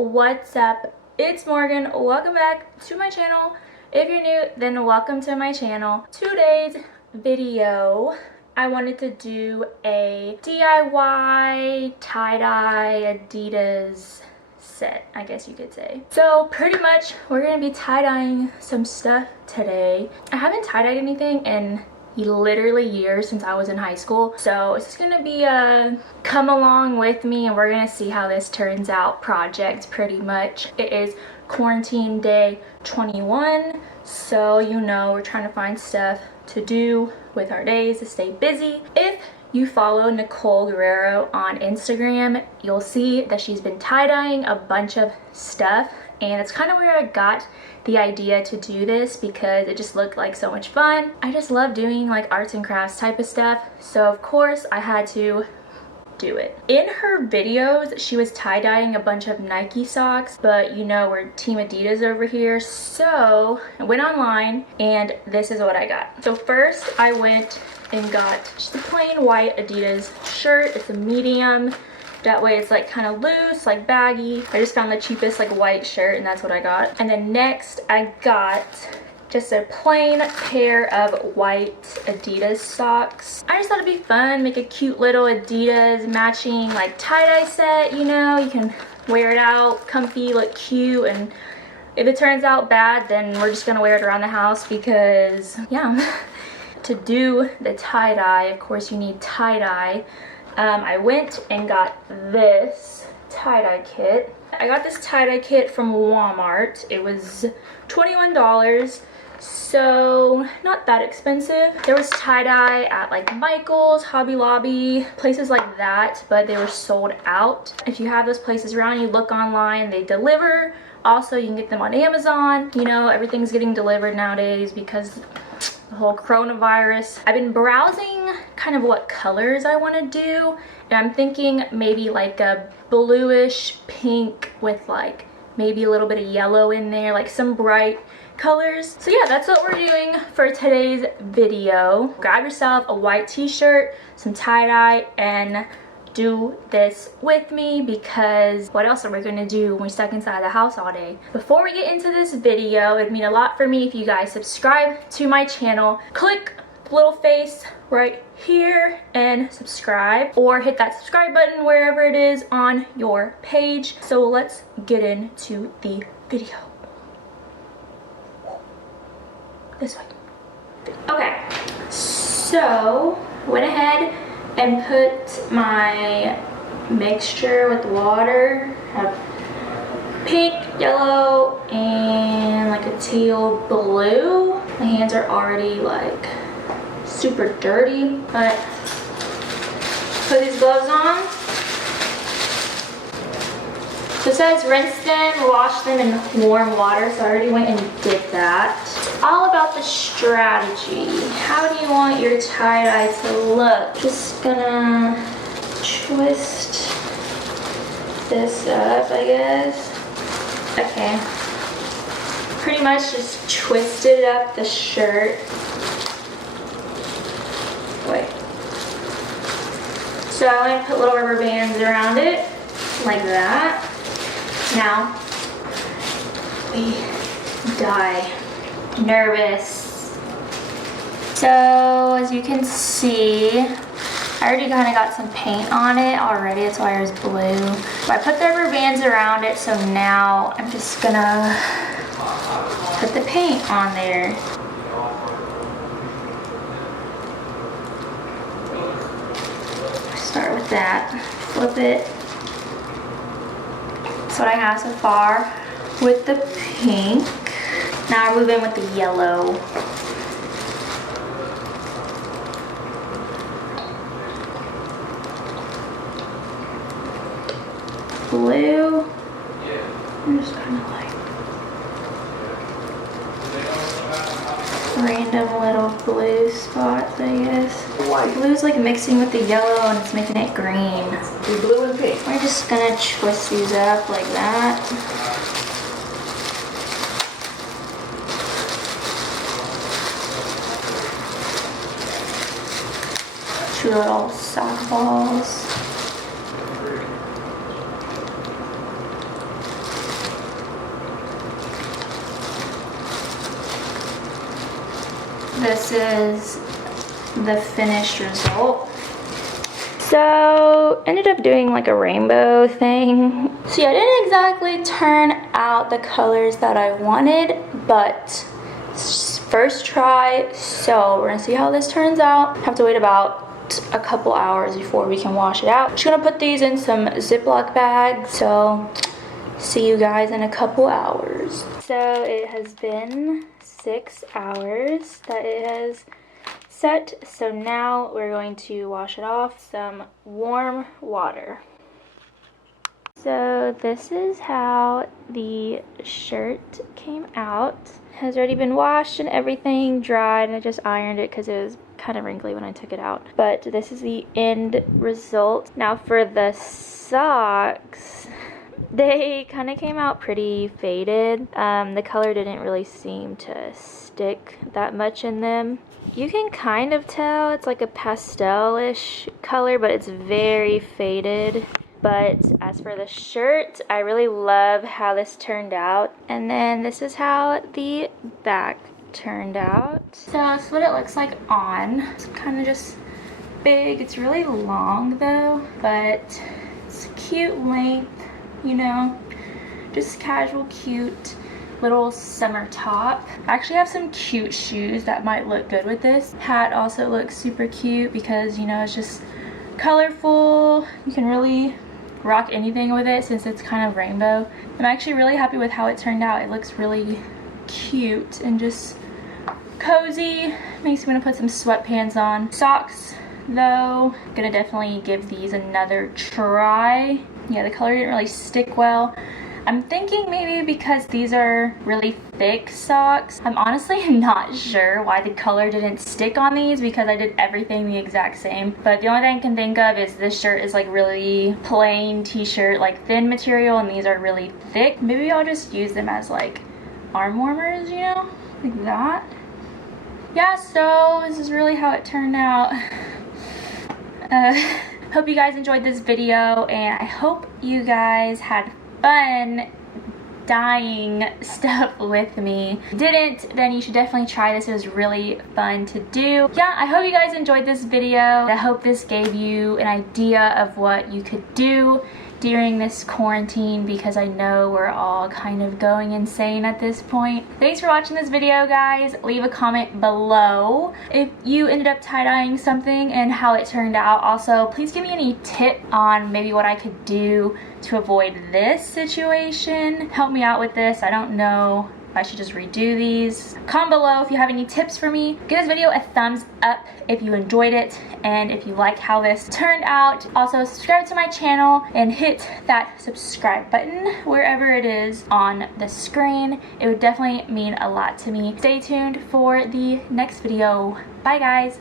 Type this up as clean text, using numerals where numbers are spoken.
what's up? It's Morgan. Welcome back to my channel. If you're new, then welcome to my channel. Today's video, I wanted to do a DIY tie-dye Adidas set, I guess you could say. So pretty much we're gonna be tie-dyeing some stuff today. I haven't tie-dyed anything in literally years since I was in high school, so it's just gonna be a come along with me and we're gonna see how this turns out project. Pretty much it is quarantine day 21, so you know we're trying to find stuff to do with our days to stay busy. If you follow Nicole Guerrero on Instagram, you'll see that she's been tie-dyeing a bunch of stuff, and it's kind of where I got the idea to do this because it just looked like so much fun. I just love doing like arts and crafts type of stuff, so of course I had to do it. In her videos, she was tie-dyeing a bunch of Nike socks, but you know we're Team Adidas over here, so I went online and this is what I got. So first I went and got just a plain white Adidas shirt. It's a medium. That way it's like kind of loose, like baggy. I just found the cheapest like white shirt and that's what I got. And then next I got just a plain pair of white Adidas socks. I just thought it'd be fun, make a cute little Adidas matching like tie-dye set, you know, you can wear it out, comfy, look cute, and if it turns out bad, then we're just gonna wear it around the house because, yeah. To do the tie-dye, of course you need tie-dye. I went and got this tie-dye kit. I got this tie-dye kit from Walmart. It was $21, so not that expensive. There was tie-dye at like Michael's, Hobby Lobby, places like that, but they were sold out. If you have those places around, you look online, they deliver. Also, you can get them on Amazon. You know, everything's getting delivered nowadays because the whole coronavirus. I've been browsing kind of what colors I want to do, and I'm thinking maybe like a bluish pink with like maybe a little bit of yellow in there, like some bright colors. So yeah, that's what we're doing for today's video. Grab yourself a white t-shirt, some tie-dye, and do this with me because what else are we gonna do when we're stuck inside the house all day? Before we get into this video, it'd mean a lot for me if you guys subscribe to my channel. Click the little face right here and subscribe, or hit that subscribe button wherever it is on your page. So let's get into the video. This way. Okay, so went ahead and put my mixture with water. I have pink, yellow, and like a teal blue. My hands are already like super dirty, but put these gloves on. So it says rinse them, wash them in warm water, so I already went and did that. It's all about the strategy. How do you want your tie-dye to look? Just gonna twist this up, I guess. Okay. Pretty much just twisted up the shirt. Wait. So I'm gonna put little rubber bands around it, like that. Now, we dye. Nervous. So as you can see, I already kind of got some paint on it already. That's why it was blue. But I put the rubber bands around it, so now I'm just gonna put the paint on there. Start with that. Flip it. That's what I have so far with the pink. Now I move in with the yellow. Blue. I'm just kind of like random little blue spots, I guess. White. Blue's like mixing with the yellow and it's making it green. The blue and pink. We're just gonna twist these up like that. Two little sock balls. this is the finished result. So ended up doing like a rainbow thing. So yeah, I didn't exactly turn out the colors that I wanted, but first try, so we're gonna see how this turns out. Have to wait about a couple hours before we can wash it out. Just gonna put these in some Ziploc bags, so see you guys in a couple hours. So it has been 6 hours that it has set, so now we're going to wash it off some warm water. So this is how the shirt came out. It has already been washed and everything, dried, and I just ironed it because it was kind of wrinkly when I took it out. But this is the end result. Now for the socks, they kind of came out pretty faded. The color didn't really seem to stick that much in them. You can kind of tell it's like a pastel-ish color, but it's very faded. But as for the shirt, I really love how this turned out. And then this is how the back turned out. So that's what it looks like on. It's kind of just big. It's really long though, but it's cute length, you know, just casual, cute little summer top. I actually have some cute shoes that might look good with this. Hat also looks super cute because, you know, it's just colorful. You can really rock anything with it since it's kind of rainbow. I'm actually really happy with how it turned out. It looks really cute and just cozy. Makes me want to put some sweatpants on. Socks though, gonna definitely give these another try. Yeah, the color didn't really stick well. I'm thinking maybe because these are really thick socks. I'm honestly not sure why the color didn't stick on these because I did everything the exact same. But the only thing I can think of is this shirt is like really plain t-shirt, like thin material, and these are really thick. Maybe I'll just use them as like arm warmers, you know, like that. Yeah, so this is really how it turned out. Hope you guys enjoyed this video, and I hope you guys had fun dyeing stuff with me. If you didn't, then you should definitely try this. It was really fun to do. Yeah, I hope you guys enjoyed this video. I hope this gave you an idea of what you could do during this quarantine, because I know we're all kind of going insane at this point. Thanks for watching this video, guys. Leave a comment below if you ended up tie-dyeing something and how it turned out. Also, please give me any tip on maybe what I could do to avoid this situation. Help me out with this. I don't know if I should just redo these. Comment below if you have any tips for me. Give this video a thumbs up if you enjoyed it and if you like how this turned out. Also, subscribe to my channel and hit that subscribe button wherever it is on the screen. It would definitely mean a lot to me. Stay tuned for the next video. Bye, guys.